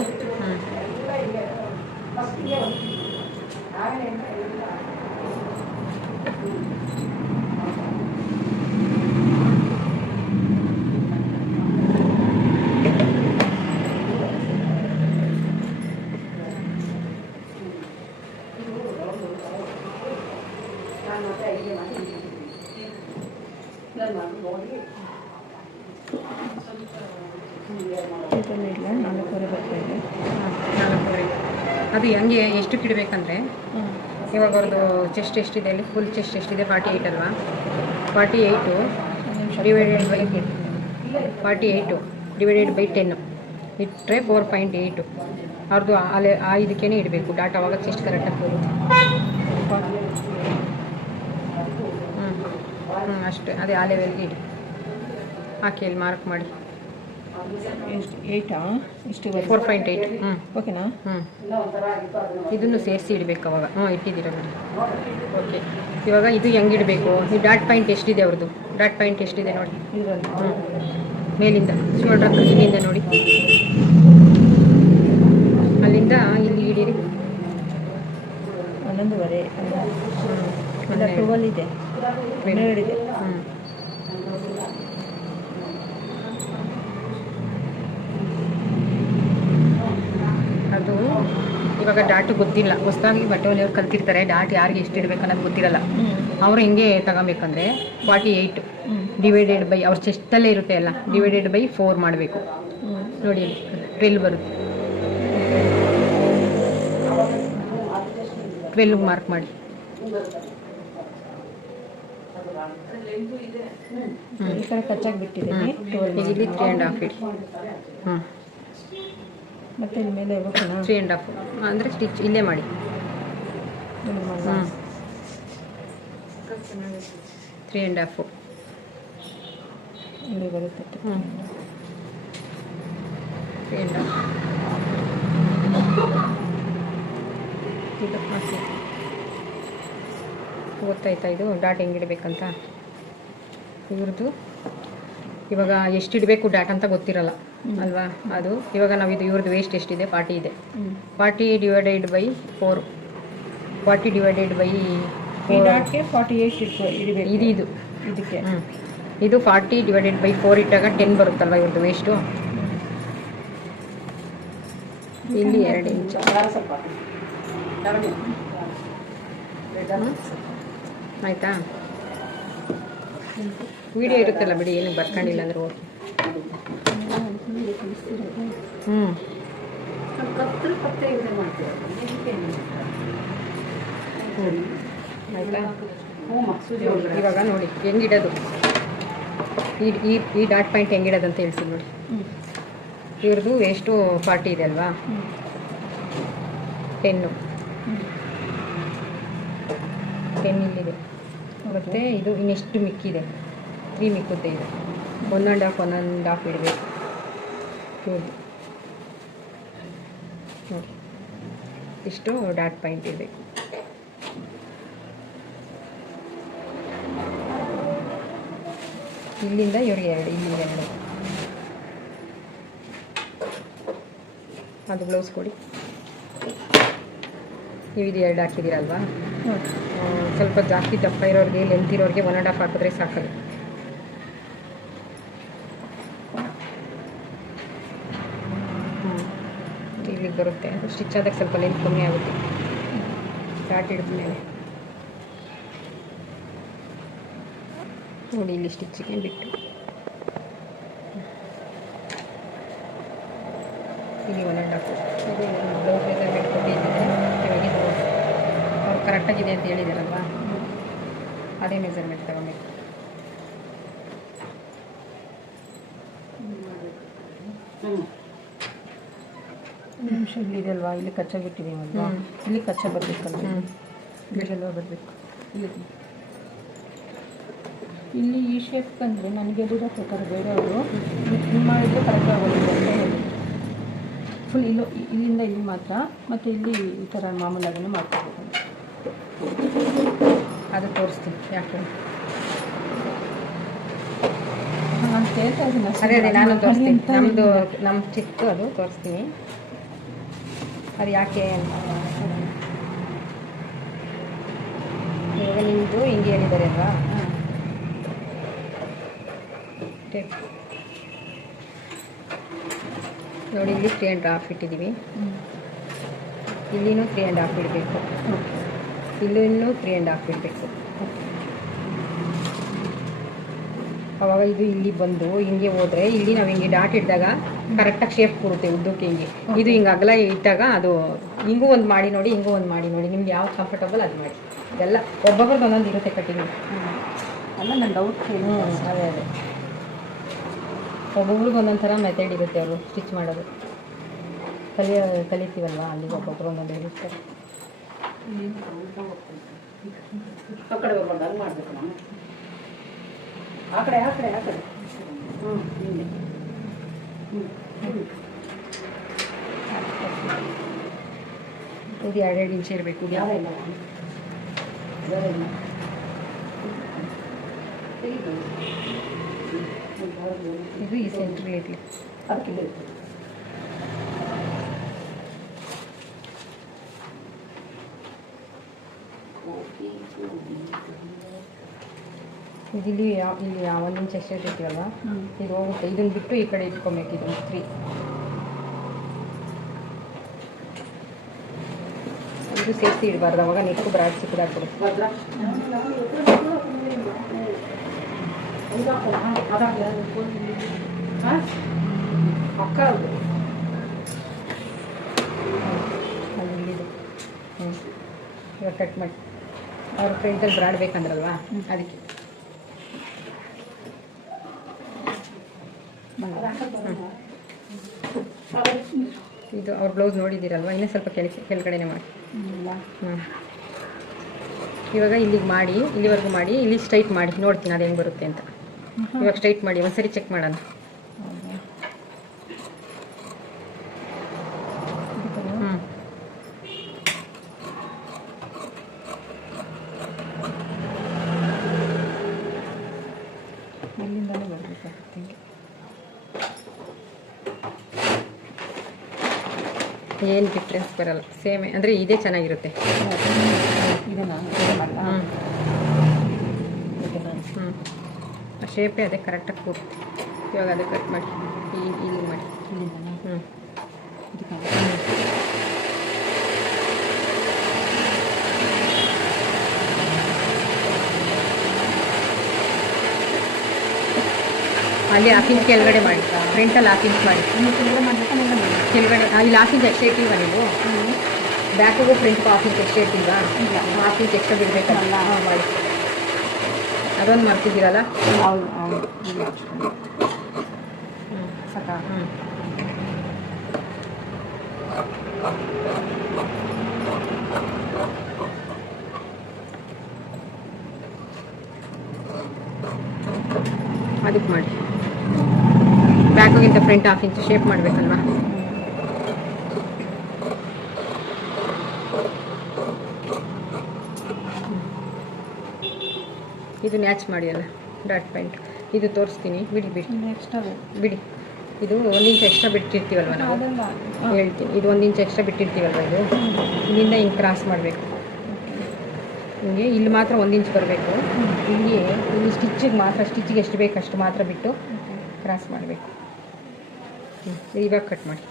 ಇದರಲ್ಲಿ ಇಲ್ಲ, 4.25 ಬರ್ತಾಯಿದೆ. 4.25. ಅದು ಹೆಂಗೆ ಎಷ್ಟಕ್ಕೆ ಇಡಬೇಕಂದ್ರೆ, ಇವಾಗ ಅವ್ರದ್ದು ಚೆಸ್ಟ್ ಎಷ್ಟಿದೆ, ಅಲ್ಲಿ ಫುಲ್ ಚೆಸ್ಟ್ ಎಷ್ಟಿದೆ, 48 ಅಲ್ವಾ, 48 ಡಿವೈಡೆಡ್ ಬೈ 48 ಡಿವೈಡೆಡ್ ಬೈ 10 ಇಟ್ಟರೆ 4.8. ಅವ್ರದ್ದು ಇದಕ್ಕೇ ಇಡಬೇಕು ಡಾಟ್. ಆವಾಗ ಚೆಸ್ಟ್ ಕರೆಕ್ಟಾಗಿ ಬರುತ್ತೆ. ಅಷ್ಟೇ. ಅದೇ ಆ ಲೆವೆಲ್ಗೆ ಇಡಿ. ಹಾಕಿ ಅಲ್ಲಿ ಮಾರ್ಕ್ ಮಾಡಿ. ಎಷ್ಟು 8 ಇಷ್ಟು 4.8. ಓಕೆನಾ? ಇದನ್ನು ಸೇರಿಸಿ ಇಡಬೇಕು ಅವಾಗ. ಇಟ್ಟಿದ್ದೀರ ಬಿಡಿ. ಓಕೆ. ಇವಾಗ ಇದು ಹೆಂಗೆ ಇಡಬೇಕು, ಈ ಡಾಟ್ ಪಾಯಿಂಟ್ ಎಷ್ಟಿದೆ ಅವ್ರದ್ದು, ಡಾಟ್ ಪಾಯಿಂಟ್ ಎಷ್ಟಿದೆ ನೋಡಿ ಇದರಲ್ಲಿ. ಮೇಲಿಂದ ಶೋಲ್ಡರ್ ಹತ್ರ ಇಲ್ಲಿಂದ ನೋಡಿ, ಅಲ್ಲಿಂದ ಇಲ್ಲಿ ಇಡೀರಿ. 11.5 ಇಲ್ಲ 12 ಇದೆ, 12 ಇದೆ. ಇವಾಗ ಡಾಟು ಗೊತ್ತಿಲ್ಲ, ಹೊಸದಾಗಿ ಬಟ್ಟೆ ಹೊಲಿಯೋರು ಕಲ್ತಿರ್ತಾರೆ, ಡಾಟ್ ಯಾರಿಗೆ ಎಷ್ಟು ಇಡಬೇಕು ಅನ್ನೋದು ಗೊತ್ತಿರಲ್ಲ. ಅವರು ಹೆಂಗೆ ತಗೊಬೇಕಂದ್ರೆ 48 ಡಿವೈಡೆಡ್ ಬೈ ಅವ್ರ ಚೆಸ್ಟಲ್ಲೇ ಇರುತ್ತೆ ಅಲ್ಲ, ಡಿವೈಡೆಡ್ ಬೈ 4 ಮಾಡಬೇಕು. ನೋಡಿ 12 ಬರುತ್ತೆ. 12 ಮಾರ್ಕ್ ಮಾಡಿ. ಈ ಕಡೆ ಕಚ್ಚಾಗಿ ಬಿಟ್ಟಿದ್ದೀನಿ. ಇಲ್ಲಿ 3.5 ಇಡಿ. ಮತ್ತೆ ಇಲ್ಲಿ ಮೇಲೆ ಹೋಗೋಣ. 3.5 ಅಂದರೆ ಸ್ಟಿಚ್ ಇಲ್ಲೇ ಮಾಡಿ. 3.5 ಇಲ್ಲಿ ಬರುತ್ತೆ. 3.5 ಇದು ಹಾಕಿ. ಗೊತ್ತಾಯ್ತಾ ಇದು ಡಾಟ್ ಹೆಂಗಿಡಬೇಕಂತ? ಇವ್ರದ್ದು ಇವಾಗ ಎಷ್ಟು ಇಡಬೇಕು ಡಾಟ್ ಅಂತ ಗೊತ್ತಿರಲ್ಲ ಅಲ್ವಾ? ಅದು ಇವಾಗ ನಾವು ಇವ್ರದ್ದು ವೇಸ್ಟ್ ಎಷ್ಟಿದೆ? 40 ಇದೆ. 40 ಡಿವೈಡೆಡ್ ಬೈ 4. 40 ಡಿವೈಡೆಡ್ ಬೈ ಈ ಡಾಟ್ಗೆ 48 ಇಡಬೇಕು. ಇದು ಇದಕ್ಕೆ ಇದು 40 ಡಿವೈಡೆಡ್ ಬೈ 4 ಇಟ್ಟಾಗ 10 ಬರುತ್ತಲ್ವ ಇವ್ರದ್ದು ವೇಸ್ಟು. ಇಲ್ಲಿ 2 ಇಂಚು. ಸ್ವಲ್ಪ ಲಾವಣ್ಯ ಆಯಿತಾ? ವಿಡಿಯೋ ಇರುತ್ತಲ್ಲ ಬಿಡಿ, ಏನು ಬರ್ಕೊಂಡಿಲ್ಲ ಅಂದ್ರೆ ಓಕೆ. ಕತ್ತೆ ಇದೆ ಮಾಡ್ತೀವಿ ಆಯಿತಾ? ಸೂಜಿ ಇವಾಗ ನೋಡಿ ಹೆಂಗಿಡೋದು, ಈ ಡಾಟ್ ಪಾಯಿಂಟ್ ಹೆಂಗಿಡೋದು ಅಂತ ಹೇಳ್ತೀನಿ ನೋಡಿ. ಇವ್ರದ್ದು ಎಷ್ಟು 40 ಇದೆ ಅಲ್ವಾ? 10 ಇಲ್ಲಿದೆ. ಮತ್ತು ಇದು ಇನ್ನೆಷ್ಟು ಮಿಕ್ಕಿದೆ? 3 ಮಿಕ್ಕುತ್ತೆ. ಇದು 1.5 ಇಡಬೇಕು. ನೋಡಿ ನೋಡಿ ಇಷ್ಟು ಡಾಟ್ ಪಾಯಿಂಟ್ ಇರಬೇಕು. ಇಲ್ಲಿಂದ ಇವ್ರಿಗೆ 2, ಇಲ್ಲಿಂದ 2. ಅದು ಬ್ಲೌಸ್ ಕೊಡಿ. ನೀವು ಇದು 2 ಹಾಕಿದ್ದೀರಲ್ವಾ? ಸ್ವಲ್ಪ ಜಾಸ್ತಿ ದಪ್ಪ ಇರೋರಿಗೆ, ಲೆಂತ್ ಇರೋರಿಗೆ 1.5 ಹಾಕಿದ್ರೆ ಸಾಕಲ್ಲ. ಇಲ್ಲಿಗೆ ಬರುತ್ತೆ. ಅದು ಸ್ಟಿಚ್ ಆದಾಗ ಸ್ವಲ್ಪ ಲೆಂತ್ ಕಮ್ಮಿ ಆಗುತ್ತೆ. ಡಾಟ್ ಹಿಡಿದ್ಮೇಲೆ ನೋಡಿ ಇಲ್ಲಿ ಸ್ಟಿಚ್ಚಿಗೆ ಬಿಟ್ಟು ಇಲ್ಲಿ 1.5. ಇದು ಬ್ಲೌಸ್ ಮೆಜರ್ಮೆಂಟ್ ಕೊಟ್ಟಿದ್ದೀನಿ. ಅವ್ರು ಕರೆಕ್ಟಾಗಿದೆ ಅಂತ ಹೇಳಿದಾರಲ್ವಾ, ಅದೇ ಮೆಜರ್ಮೆಂಟ್ ತಗೊಬೇಕು. ನಿಮಿಷ ಇಲ್ಲಿದೆ ಅಲ್ವಾ? ಇಲ್ಲಿ ಕಚ್ಚಾ ಬಿಟ್ಟಿದ್ದೀವಿ ಅಲ್ವಾ? ಇಲ್ಲಿ ಕಚ್ಚಾ ಬರಬೇಕಲ್ವ? ಇಲ್ಲೆಲ್ಲ ಬರಬೇಕು. ಇಲ್ಲಿ ಈ ಶೇಪ್ ಬಂದರೆ ನನಗೆ ಎಲ್ಲಿರೋ ಪ್ರಕಾರ ಬೇಡ. ಅವರು ಇದು ಮಾಡಿದರೆ ಕರೆಕ್ಟ್ ಆಗೋದಿಲ್ಲ ಅಂತ ಹೇಳಿ ಫುಲ್ ಇಲ್ಲಿಂದ ಇಲ್ಲಿ ಮಾತ್ರ, ಮತ್ತು ಇಲ್ಲಿ ಈ ಥರ ಮಾಮೂಲಾಗಿನೇ ಮಾಡ್ಕೋಬೇಕು. ಅದು ತೋರಿಸ್ತೀನಿ ಯಾಕೆ ನಾನು ಕೇಳ್ತಾ ಇದ್ದೀನಿ. ಅದೇ ನಾನು ತೋರಿಸ್ತೀನಿ. ನಮ್ಮ ಚಿಕ್ಕ ಅದು ತೋರಿಸ್ತೀನಿ. ಅದು ಯಾಕೆ ಅಂತ ಇವಾಗ ನಿಮ್ಮದು ಹಿಂಗೆ ಹೇಳಿದ್ದಾರೆ ಅಲ್ವಾ? ನೋಡಿ ಇಲ್ಲಿ 3.5 ಇಟ್ಟಿದ್ದೀವಿ. ಇಲ್ಲಿನೂ 3.5 ಇಡಬೇಕು. ಇಲ್ಲೂ 3.5 ಇಡಬೇಕು. ಅವಾಗ ಇದು ಇಲ್ಲಿ ಬಂದು ಹಿಂಗೆ ಹೋದರೆ ಇಲ್ಲಿ ನಾವು ಹಿಂಗೆ ಡಾಟ್ ಇಟ್ಟಾಗ ಕರೆಕ್ಟಾಗಿ ಶೇಪ್ ಕೊಡುತ್ತೆ ಉದ್ದಕ್ಕೆ. ಹಿಂಗೆ ಇದು ಹಿಂಗೆ ಅಗಲ ಇಟ್ಟಾಗ ಅದು ಹಿಂಗೂ ಒಂದು ಮಾಡಿ ನೋಡಿ, ಹಿಂಗೂ ಒಂದು ಮಾಡಿ ನೋಡಿ. ನಿಮ್ಗೆ ಯಾವ್ದು ಕಂಫರ್ಟಬಲ್ ಅದು ಮಾಡಿ. ಇದೆಲ್ಲ ಒಬ್ಬೊಬ್ರದ್ದು ಒಂದೊಂದು ಇರುತ್ತೆ ಕಟ್ಟಿಂಗ್. ಅಲ್ಲ ನನ್ನ ಡೌಟ್ ಕೇಳಿ. ಅದೇ ಒಬ್ಬೊಬ್ರಿಗೆ ಒಂದೊಂದು ಥರ ಮೆಥಡ್ ಇರುತ್ತೆ. ಅವರು ಸ್ಟಿಚ್ ಮಾಡೋದು ಕಲಿತೀವಲ್ವ, ಅಲ್ಲಿ ಒಬ್ಬೊಬ್ರು ಒಂದೊಂದು ಹೇಳಿರ್ತಾರೆ. ಆ ಕಡೆ ಬರ್ಬಾರ್ದು, ಅಲ್ಲಿ ಮಾಡಬೇಕು ನಾನು. ಆ ಕಡೆ ಹಿಂಗೆ ಇದು 2 ಇಂಚ್ ಇರಬೇಕು. ಇದು ಈ ಸೆಂಟ್ರ್ ಇರಲಿ. ಅದಕ್ಕಿಲ್ಲ ಇಲ್ಲಿ 1 ಇಂಚ್ ಎಷ್ಟೇ ಇರ್ತೀವಲ್ವ, ಇದು ಹೋಗುತ್ತೆ. ಇದನ್ನು ಬಿಟ್ಟು ಈ ಕಡೆ ಇಟ್ಕೊಬೇಕು. ಇದು 3 ಇದು ಸೇರಿಸಿ ಇಡಬಾರ್ದು, ಅವಾಗ ನೆಕ್ಕು ಬ್ರಾಡ್ ಚಿಕ್ಕದಾಗ್ಬಿಡುತ್ತೆ. ಭದ್ರ ಅಕ್ಕ ಅದು ಅಲ್ಲಿ ಇಲ್ಲಿದೆ. ಇವಾಗ ಕಟ್ ಮಾಡಿ ಅವ್ರ ಫ್ರೆಂಡಲ್ಲಿ ಬ್ರಾಡ್ ಬೇಕಂದ್ರಲ್ವಾ ಅದಕ್ಕೆ. ಇದು ಅವ್ರ ಬ್ಲೌಸ್ ನೋಡಿದ್ದೀರಲ್ವ, ಇನ್ನೂ ಸ್ವಲ್ಪ ಕೆಳಗಡೆನೇ ಮಾಡಿ. ಇವಾಗ ಇಲ್ಲಿಗೆ ಮಾಡಿ, ಇಲ್ಲಿವರೆಗೂ ಮಾಡಿ, ಇಲ್ಲಿ ಸ್ಟ್ರೈಟ್ ಮಾಡಿ ನೋಡ್ತೀನಿ ಅದು ಹೆಂಗೆ ಬರುತ್ತೆ ಅಂತ. ಇವಾಗ ಸ್ಟ್ರೈಟ್ ಮಾಡಿ ಒಂದ್ಸರಿ ಚೆಕ್ ಮಾಡೋಣ. ಇಲ್ಲಿಂದಲೇ ಬರಬೇಕಾಗುತ್ತೆ. ಏನು ಡಿಫ್ರೆನ್ಸ್ ಬರಲ್ಲ, ಸೇಮ್ ಅಂದರೆ ಇದೇ ಚೆನ್ನಾಗಿರುತ್ತೆ. ಶೇಪೇ ಅದೇ ಕರೆಕ್ಟಾಗಿ ಕೂರುತ್ತೆ. ಇವಾಗ ಅದೇ ಕಟ್ ಮಾಡಿ ಇಲ್ಲಿ ಮಾಡಿ. ಅಲ್ಲಿ ಹಾಫ್ ಇಂಚ್ ಕೆಳಗಡೆ ಮಾಡಿ, ಫ್ರಂಟಲ್ಲಿ ಹಾಫ್ ಇಂಚ್ ಮಾಡಿ. ಕೆಳಗಡೆ ಇಲ್ಲಿ ಹಾಫ್ ಇಂಚ್ ಎಕ್ಸ್ಟ್ರಾ ಇಟ್ಟಿಲ್ವಾ ನೀವು? ಬ್ಯಾಕಿಗೂ ಫ್ರಂಟ್ಗೂ ಹಾಫ್ ಇಂಚ್ ಎಕ್ಸ್ಟ್ರಾ ಇಟ್ಟಿಲ್ವಾ? ಹಾಫ್ ಇಂಚ್ ಎಕ್ಸ್ಟ್ರಾ ಬಿಡಬೇಕಲ್ಲ, ಮಾಡಿ. ಅದೊಂದು ಮಾಡ್ತಿದ್ದೀರಲ್ಲ. ಸಾಕಾ? ಅದಕ್ಕೆ ಮಾಡಿ. ಬ್ಯಾಕಿಗಿಂತ ಫ್ರಂಟ್ ಹಾಫ್ ಇಂಚ್ ಶೇಪ್ ಮಾಡಬೇಕಲ್ವಾ? ಇದು ಮ್ಯಾಚ್ ಮಾಡಿ ಅಲ್ಲ ಡಾಟ್ ಪ್ಯಾಂಟ್. ಇದು ತೋರಿಸ್ತೀನಿ, ಬಿಡಿ ಎಕ್ಸ್ಟ್ರಾ ಬಿಡಿ. ಇದು 1 ಇಂಚ್ ಎಕ್ಸ್ಟ್ರಾ ಬಿಟ್ಟಿರ್ತೀವಲ್ವ ನಾವು, ಹೇಳ್ತೀನಿ. ಇದು 1 ಇಂಚ್ ಎಕ್ಸ್ಟ್ರಾ ಬಿಟ್ಟಿರ್ತೀವಲ್ವ, ಇದು ಇಲ್ಲಿಂದ ಹಿಂಗೆ ಕ್ರಾಸ್ ಮಾಡಬೇಕು. ಹಿಂಗೆ ಇಲ್ಲಿ ಮಾತ್ರ 1 ಇಂಚ್ ಬರಬೇಕು. ಇಲ್ಲಿ ಸ್ಟಿಚ್ಚಿಗೆ ಮಾತ್ರ, ಸ್ಟಿಚ್ಚಿಗೆ ಎಷ್ಟು ಬೇಕು ಅಷ್ಟು ಮಾತ್ರ ಬಿಟ್ಟು ಕ್ರಾಸ್ ಮಾಡಬೇಕು. ಇವಾಗ ಕಟ್ ಮಾಡಿ.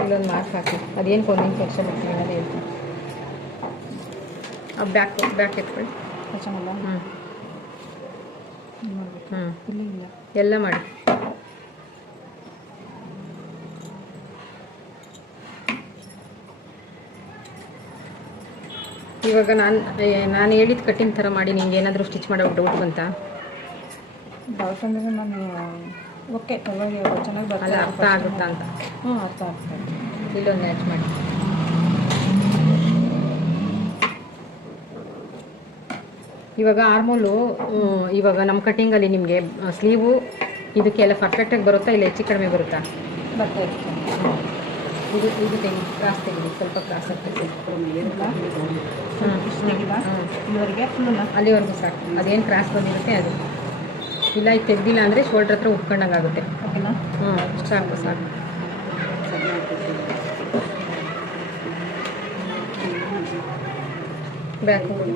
ಇಲ್ಲೊಂದು ಮಾರ್ಕ್ ಹಾಕಿ, ಅದೇನು 1 ಇಂಚ್ ಎಕ್ಸ್ಟ್ರಾ ಬಿಡ್ತೀವಿ ಅದೇ ಹೇಳ್ತೀನಿ. ಬ್ಯಾಕ್ ಎತ್ಕೊಳ್ಳಿ. ಎಲ್ಲ ಮಾಡಿ. ಇವಾಗ ನಾನು ಹೇಳಿದ ಕಟ್ಟಿಂಗ್ ಥರ ಮಾಡಿ. ನಿಮ್ಗೆ ಏನಾದರೂ ಸ್ಟಿಚ್ ಮಾಡೋ ಡೌಟ್ ಬಂತಾ? ಡೌಟ್ ಅಂದರೆ ನಾನು ಓಕೆ ಪರವಾಗಿಲ್ಲ, ಚೆನ್ನಾಗಿ ಅಲ್ಲ, ಬರಲ್ಲ, ಅರ್ಥ ಆಗುತ್ತಾ ಅಂತ. ಅರ್ಥ ಆಗ್ತದೆ. ಇಲ್ಲೊಂದು ಮ್ಯಾಚ್ ಮಾಡಿ. ಇವಾಗ ಆರ್ಮೋಲು, ಇವಾಗ ನಮ್ಮ ಕಟ್ಟಿಂಗಲ್ಲಿ ನಿಮಗೆ ಸ್ಲೀವು ಇದಕ್ಕೆಲ್ಲ ಪರ್ಫೆಕ್ಟಾಗಿ ಬರುತ್ತಾ, ಇಲ್ಲ ಹೆಚ್ಚು ಕಡಿಮೆ ಬರುತ್ತಾ? ಬರ್ತಾ ಇರ್ತದೆ. ಇದು ತೆಗಿ, ಕ್ರಾಸ್ ತೆಗಿಲಿ, ಸ್ವಲ್ಪ ಕ್ರಾಸ್ ಆಗ್ತೈತೆ. ಇಲ್ಲಿವರೆಗೆ ಫುಲ್ಲು ಅಲ್ಲಿವರೆಗೂ ಸಾಕು. ಅದೇನು ಕ್ರಾಸ್ ಬಂದಿರುತ್ತೆ ಅದು. ಇಲ್ಲ ಇದು ತೆಗ್ದಿಲ್ಲ ಅಂದರೆ ಶೋಲ್ಡ್ರ್ ಹತ್ರ ಉಟ್ಕೊಂಡಂಗೆ ಆಗುತ್ತೆ. ಓಕೆನಾ? ಸಾಕು ಸಾಕು. ಬ್ಯಾಕು ನೋಡಿ,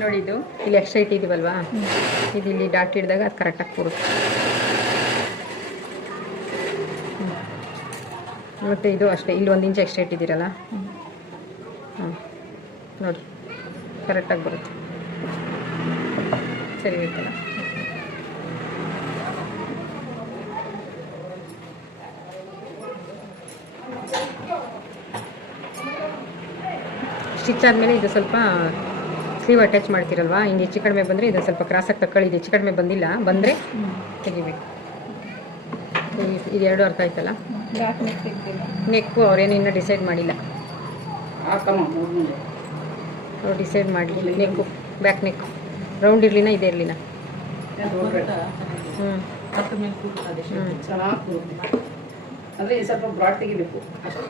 ನೋಡಿ ಇದು ಇಲ್ಲಿ ಎಕ್ಸ್ಟ್ರಾ ಇಟ್ಟಿದ್ದೀವಲ್ವಾ, ಇದು ಇಲ್ಲಿ ಡಾಟ್ ಹಿಡಿದಾಗ ಅದು ಕರೆಕ್ಟಾಗಿ ಕೂರುತ್ತೆ. ಮತ್ತು ಇದು ಅಷ್ಟೇ, ಇಲ್ಲಿ 1 ಇಂಚ್ ಎಕ್ಸ್ಟ್ರಾ ಇಟ್ಟಿದ್ದೀರಲ್ಲ, ನೋಡಿ ಕರೆಕ್ಟಾಗಿ ಬರುತ್ತೆ. ಸರಿ ಇರ್ತಲ್ಲ. ಸ್ಟಿಚ್ ಆದಮೇಲೆ ಇದು ಸ್ವಲ್ಪ ಸ್ಲೀವ್ ಅಟ್ಯಾಚ್ ಮಾಡ್ತೀರಲ್ವಾ, ಹಿಂಗೆ ಹೆಚ್ಚು ಕಡಿಮೆ ಬಂದರೆ ಇದು ಸ್ವಲ್ಪ ಕ್ರಾಸಾಗಿ ತಗೊಳ್ಳಿ. ಇದು ಹೆಚ್ಚು ಕಡಿಮೆ ಬಂದಿಲ್ಲ, ಬಂದರೆ ತೆಗಿಬೇಕು. ಇದು ಎರಡು ಅರ್ಥ ಆಯ್ತಲ್ಲ. ನೆಕ್ಕು ಅವ್ರೇನು ಇನ್ನೂ ಡಿಸೈಡ್ ಮಾಡಿಲ್ಲ, ಅವ್ರು ಡಿಸೈಡ್ ಮಾಡಲಿ. ನೆಕ್ಕು ಬ್ಯಾಕ್ ನೆಕ್ ರೌಂಡ್ ಇರಲಿನ ಇದೇ ಇರಲಿನ. ಚೆನ್ನಾಗಿ ಕೂರುತ್ತೆ. ಅಂದರೆ ಸ್ವಲ್ಪ ಬ್ರಾಡ್ ತೆಗಿಬೇಕು ಅಷ್ಟೇ.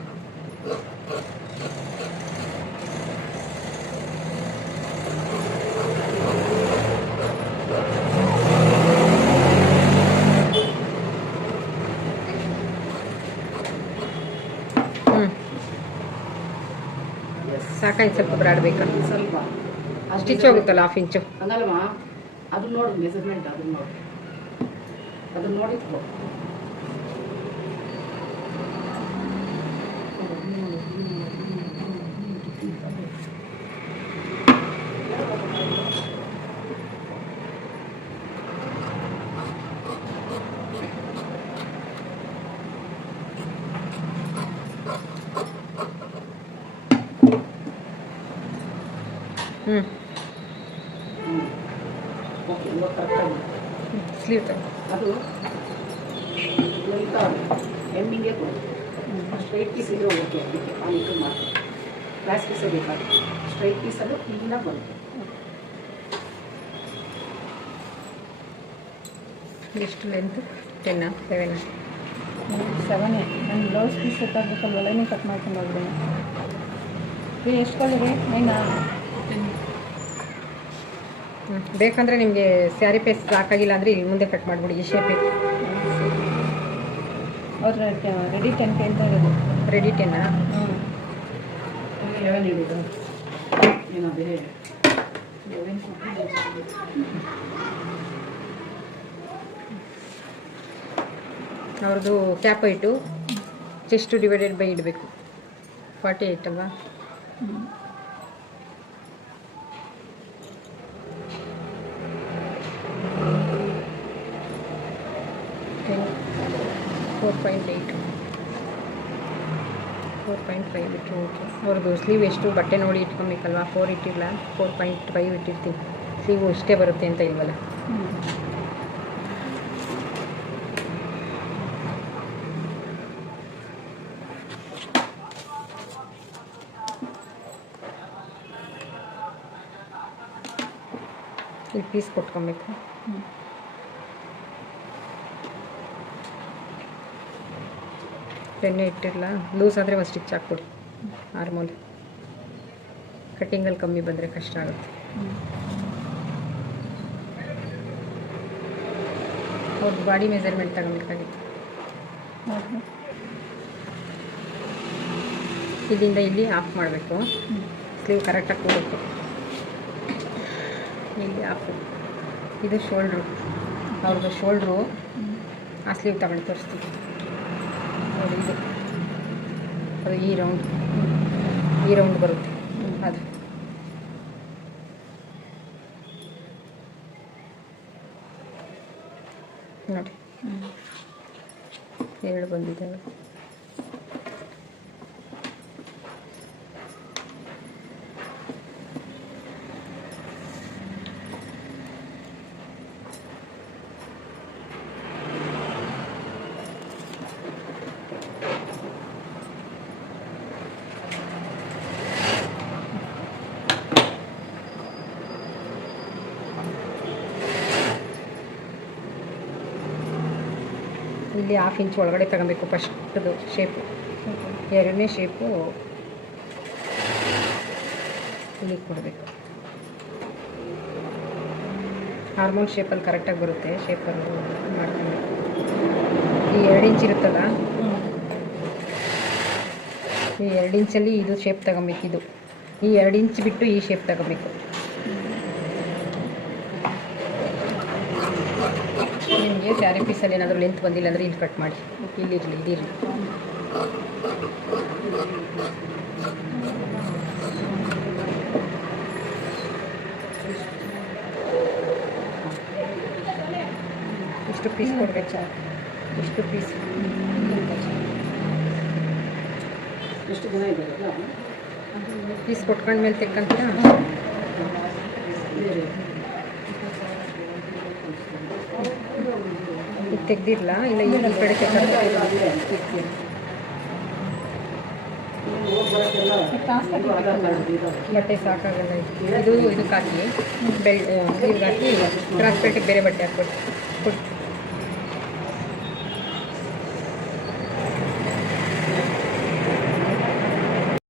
ಸಾಕಾಯ್ತು, ಸ್ವಲ್ಪ ಬ್ರಾಡ್ ಬೇಕಾ? ಸ್ವಲ್ಪ ಸ್ಟಿಚ್ ಹೋಗುತ್ತಲ್ಲ 1/2 ಇಂಚು. ಅದಲ್ಲಮ್ಮ, ಅದನ್ನ ನೋಡು ಮೆಸರ್ಮೆಂಟ್, ಅದನ್ನ ನೋಡಿ ಓಕೆ. ಇವಾಗ ಕರೆಕ್ಟಾಗಿ ಸ್ಲೀವ್ ತಗೋ. ಅದು ಎಂತ ಎಂಡಿಂಗೇ ಕೊಡು. ಸ್ಟ್ರೈಟ್ ಪೀಸ್ ಇದ್ರೆ ಓಕೆ. ಅದಕ್ಕೆ ಆ ಲಿಟ್ಟು ಮಾಡಿ ಕ್ಲಾಸ್ ಪೀಸೇ ಬೇಕಾಗುತ್ತೆ. ಸ್ಟ್ರೈಟ್ ಪೀಸಲ್ಲೂ ಕ್ಲೀನಾಗಿ ಬರುತ್ತೆ. ಎಷ್ಟು ಲೆಂತ್? 10 7? 7. ನಾನು ಬ್ಲೌಸ್ ಪೀಸ್ ಸೆಟ್ ಆಗಬೇಕಲ್ವ, ಲೈನಿಂಗ್ ಕಟ್ ಮಾಡ್ಕೊಂಡು ಹೋಗ್ಬಿಡೋಣ. ಎಷ್ಟು ಕಲರಿ? 9. ಬೇಕಂದರೆ ನಿಮಗೆ ಸ್ಯಾರಿ ಪೀಸ್ ಸಾಕಾಗಿಲ್ಲ ಅಂದರೆ ಇಲ್ಲಿ ಮುಂದೆ ಕಟ್ ಮಾಡಿಬಿಡಿ, ಈ ಶೇಪೇ. ಅವ್ರು ರೆಡಿ 10 ಕೇಳ್ತಾ ಇರೋದು. ರೆಡಿ 10? ಹ್ಞೂ. 11 ಹಿಡಿದು ಏನೋ ಬೇರೆ 11 ಅವ್ರದ್ದು cap height chest divided by ಇಡಬೇಕು. 48 ಅಲ್ವಾ? 4.8 4.5 ಇಟ್ಟು ಓಕೆ. ಅವ್ರದ್ದು ಸ್ಲೀವ್ ಎಷ್ಟು ಬಟ್ಟೆ ನೋಡಿ ಇಟ್ಕೊಬೇಕಲ್ವಾ? 4 ಇಟ್ಟಿಲ್ಲ, 4.5 ಇಟ್ಟಿರ್ತೀನಿ. ಸ್ಲೀವು ಇಷ್ಟೇ ಬರುತ್ತೆ ಅಂತ ಇಲ್ವಲ್ಲ. ಇಲ್ಲಿ ಪೀಸ್ ಕೊಟ್ಕೊಬೇಕು. ಪೆನ್ನೆ ಇಟ್ಟಿರಲ್ಲ, ಲೂಸ್ ಆದರೆ ಒಂದು ಸ್ಟಿಚ್ ಹಾಕ್ಕೊಡಿ. ಆರ್ಮೋಲ್ ಕಟ್ಟಿಂಗಲ್ಲಿ ಕಮ್ಮಿ ಬಂದರೆ ಕಷ್ಟ ಆಗುತ್ತೆ. ಅವ್ರದ್ದು ಬಾಡಿ ಮೆಜರ್ಮೆಂಟ್ ತಗೊಬೇಕಾಗಿತ್ತು. ಇಲ್ಲಿಂದ ಇಲ್ಲಿ ಆಫ್ ಮಾಡಬೇಕು. ಸ್ಲೀವ್ ಕರೆಕ್ಟಾಗಿ ಕೂಡುತ್ತೆ. ಇಲ್ಲಿ ಆಫು. ಇದು ಶೋಲ್ಡ್ರು, ಅವ್ರದ್ದು ಶೋಲ್ಡ್ರು. ಆ ಸ್ಲೀವ್ ತಗೊಂಡು ತೋರಿಸ್ತೀವಿ ನೋಡಿ. ಇದು ಅದು ಈ ರೌಂಡ್ ಬರುತ್ತೆ ಅದು. ನೋಡಿ 2 ಬಂದಿದ್ದಾವೆ. ಇಲ್ಲಿ 1/2 ಇಂಚ್ ಒಳಗಡೆ ತಗೊಬೇಕು ಫಸ್ಟ್ದು ಶೇಪು. 2ನೇ ಶೇಪು ಇಲ್ಲಿ ಕೊಡಬೇಕು. ಹಾರ್ಮೋನ್ ಶೇಪಲ್ಲಿ ಕರೆಕ್ಟಾಗಿ ಬರುತ್ತೆ. ಶೇಪಲ್ಲಿ ಮಾಡ್ಕೊಬೇಕು. ಈ 2 ಇಂಚ್ ಇರುತ್ತಲ್ಲ, ಈ 2 ಇಂಚಲ್ಲಿ ಇದು ಶೇಪ್ ತಗೊಬೇಕು. ಇದು ಈ 2 ಇಂಚ್ ಬಿಟ್ಟು ಈ ಶೇಪ್ ತಗೊಬೇಕು. ನಿಮಗೆ ಸ್ಯಾರಿ ಪೀಸಲ್ಲಿ ಏನಾದರೂ ಲೆಂತ್ ಬಂದಿಲ್ಲ ಅಂದರೆ ಇಲ್ಲಿ ಕಟ್ ಮಾಡಿ. ಇಲ್ಲಿರಲಿ, ಇದಿರಲಿ. ಇಷ್ಟು ಪೀಸ್ ಕೊಡ್ಬೇಕು ಸರ್. ಇಷ್ಟು ಪೀಸ್ ಎಷ್ಟು ಜನ ಇದ್ದಾರಲ್ಲ ಪೀಸ್ ಕೊಟ್ಕೊಂಡ್ಮೇಲೆ ತೆಕ್ಕಂತೀರಾ? ಇದು ತೆಗ್ದಿರಲ್ಲ, ಇಲ್ಲ ಈ ಕಡೆ ಬಟ್ಟೆ ಸಾಕಾಗಲ್ಲ. ಇದು ಇದಕ್ಕೆ ಹಾಕಿ ಇದಕ್ಕೆ ಹಾಕಿ ಕ್ರಾಸ್ ಪೇಟಿಗೆ ಬೇರೆ ಬಟ್ಟೆ ಹಾಕ್ಕೊಡಿ.